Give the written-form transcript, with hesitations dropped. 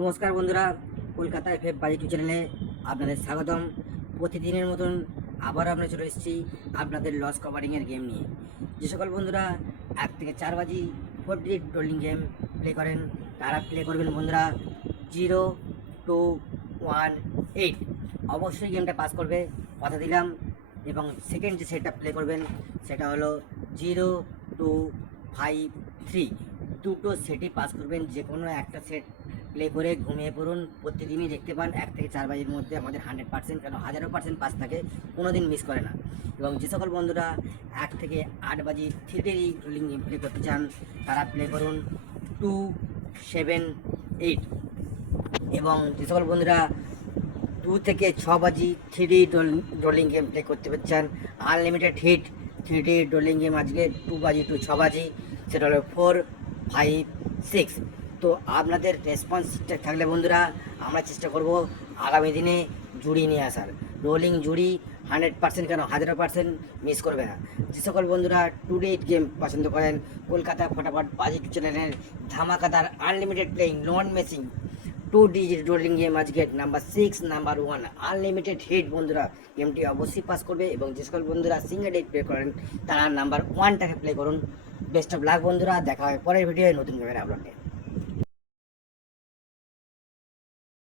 নমস্কার বন্ধুরা, কলকাতা এফএফ বাজি চ্যানেলে আপনাদের স্বাগতম। প্রতিদিনের মতন আবার আমরা চলে এসেছি আপনাদের লস কভারিংয়ের গেম নিয়ে। যে সকল বন্ধুরা 1 থেকে 4 বাজি 4 রোলিং গেম প্লে করেন তারা প্লে করবেন বন্ধুরা 0-2-1-8। অবশ্যই গেমটা পাস করবে, কথা দিলাম। এবং সেকেন্ড যে সেটটা প্লে করবেন সেটা হলো 0-2-5-3। দুটো সেটই পাস করবেন। যে কোনো একটা সেট প্লে করে ঘুমিয়ে পড়ুন। প্রতিদিনই দেখতে পান 1 থেকে 4 বাজির মধ্যে আমাদের 100% কেন 1000% পাস থাকে, কোনো দিন মিস করে না। এবং যে সকল বন্ধুরা 1 থেকে 8 বাজি 3 রোলিং গেম প্লে করতে চান তারা প্লে করুন 2-7-8। এবং যে সকল বন্ধুরা 2 থেকে 6 বাজি 3 রোলিং গেম প্লে করতে চান, আনলিমিটেড হিট 3 রোলিং গেম আজকে 2 বাজি টু 6 বাজি, সেটা হলো 4-5-6। তো আপনাদের রেসপন্স ঠিকঠাক থাকলে বন্ধুরা আমরা চেষ্টা করব আগামী দিনে জুড়ি নিয়ে আসার। রোলিং জুড়ি 100% কেন 1000% মিস করবে না। যে সকল বন্ধুরা 2 গেম পছন্দ করেন, কলকাতা ফটাফট বাজি চ্যানেলের ধামাকাদার আনলিমিটেড প্লেইং নন মেসিং 2 রোলিং গেম আজকে নাম্বার 6 নাম্বার 1 আনলিমিটেড হিট বন্ধুরা, গেমটি অবশ্যই পাস করবে। এবং যে সকল বন্ধুরা সিঙ্গেল ডেট প্লে করেন তারা নাম্বার 1টাকে প্লে করুন। বেস্ট অফ লাক বন্ধুরা, দেখা হয় পরের ভিডিওয় নতুন গেমের আপলোডে।